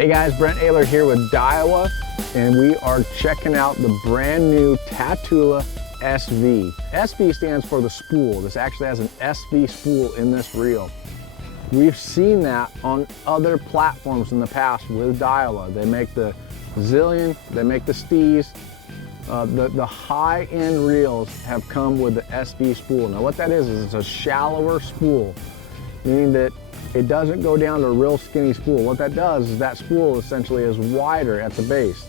Hey guys, Brent Ehrler here with Daiwa, and we are checking out the brand new Tatula SV. SV stands for the spool. This actually has an SV spool in this reel. We've seen that on other platforms in the past with Daiwa. They make the Zillion, they make the Steez. The high-end reels have come with the SV spool. Now what that is it's a shallower spool, meaning that it doesn't go down to a real skinny spool. What that does is that spool essentially is wider at the base.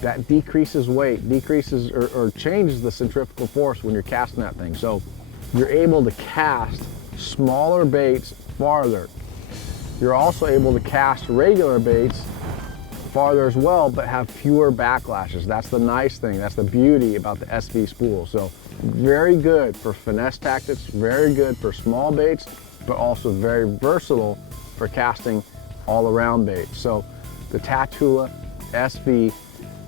That decreases weight, decreases or changes the centrifugal force when you're casting that thing. So you're able to cast smaller baits farther. You're also able to cast regular baits farther as well, but have fewer backlashes. That's the nice thing. That's the beauty about the SV spool. So very good for finesse tactics, very good for small baits, but also very versatile for casting all around baits. So the Tatula SV,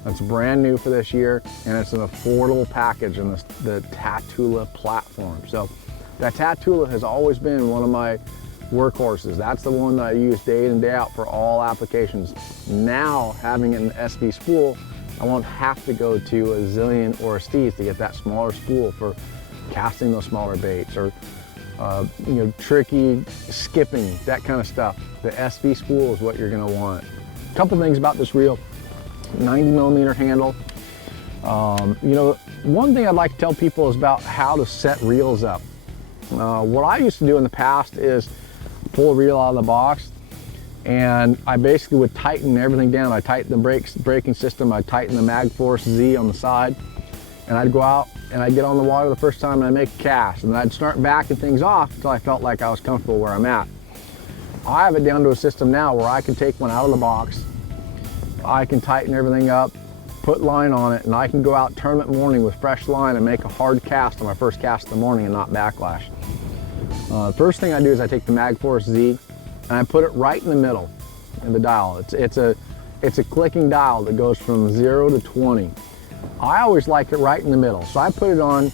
that's brand new for this year, and it's an affordable package in the Tatula platform. So that Tatula has always been one of my workhorses. That's the one that I use day in and day out for all applications. Now, having an SV spool, I won't have to go to a Zillion or a Steez to get that smaller spool for casting those smaller baits or tricky skipping, that kind of stuff. The SV spool is what you're gonna want. A couple things about this reel: 90mm handle. One thing I'd like to tell people is about how to set reels up. What I used to do in the past is pull a reel out of the box, and I basically would tighten everything down. I tighten the braking system, I tighten the MagForce Z on the side, and I'd go out and I'd get on the water the first time and I'd make a cast, and then I'd start backing things off until I felt like I was comfortable where I'm at. I have it down to a system now where I can take one out of the box, I can tighten everything up, put line on it, and I can go out tournament morning with fresh line and make a hard cast on my first cast in the morning and not backlash. First thing I do is I take the MagForce Z and I put it right in the middle of the dial. It's a clicking dial that goes from 0 to 20. I always like it right in the middle, so I put it on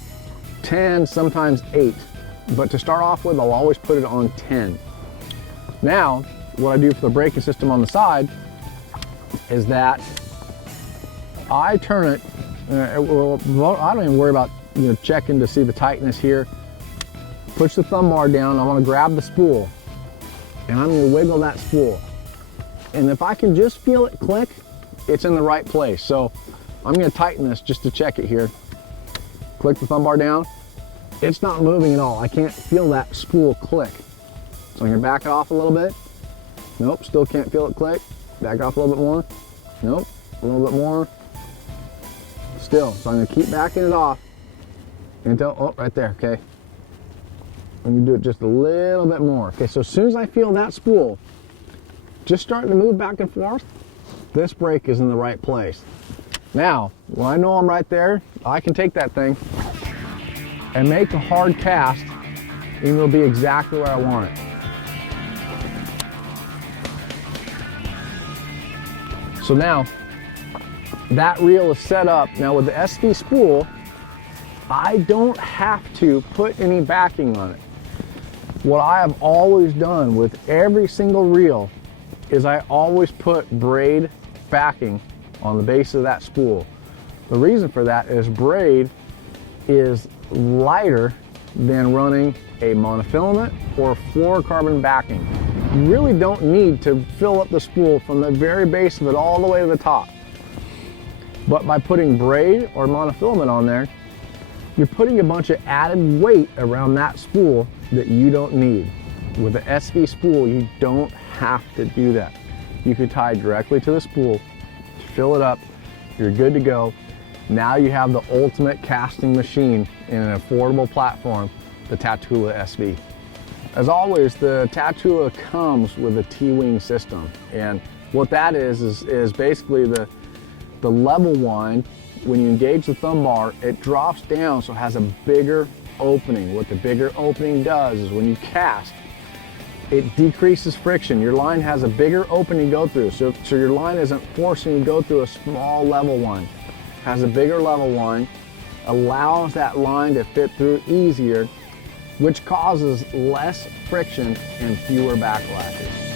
10, sometimes 8. But to start off with, I'll always put it on 10. Now, what I do for the braking system on the side is that I turn it, I don't even worry about checking to see the tightness here. Push the thumb bar down, I want to grab the spool, and I'm going to wiggle that spool. And if I can just feel it click, it's in the right place. So I'm going to tighten this just to check it here. Click the thumb bar down. It's not moving at all. I can't feel that spool click. So I'm going to back it off a little bit. Nope, still can't feel it click. Back it off a little bit more. Nope, a little bit more. Still, so I'm going to keep backing it off until, oh, right there, okay. I'm going to do it just a little bit more. Okay, so as soon as I feel that spool just starting to move back and forth, this brake is in the right place. Now, when I know I'm right there, I can take that thing and make a hard cast, and it'll be exactly where I want it. So now, that reel is set up. Now with the SV spool, I don't have to put any backing on it. What I have always done with every single reel is I always put braid backing on the base of that spool. The reason for that is braid is lighter than running a monofilament or fluorocarbon backing. You really don't need to fill up the spool from the very base of it all the way to the top. But by putting braid or monofilament on there, you're putting a bunch of added weight around that spool that you don't need. With the SV spool, you don't have to do that. You could tie directly to the spool, fill it up, you're good to go. Now you have the ultimate casting machine in an affordable platform, the Tatula SV. As always, the Tatula comes with a T-wing system, and what that is basically the level wind. When you engage the thumb bar, it drops down, so it has a bigger opening. What the bigger opening does is when you cast, it decreases friction. Your line has a bigger opening to go through, so your line isn't forcing you to go through a small level line. It has a bigger level line, allows that line to fit through easier, which causes less friction and fewer backlashes.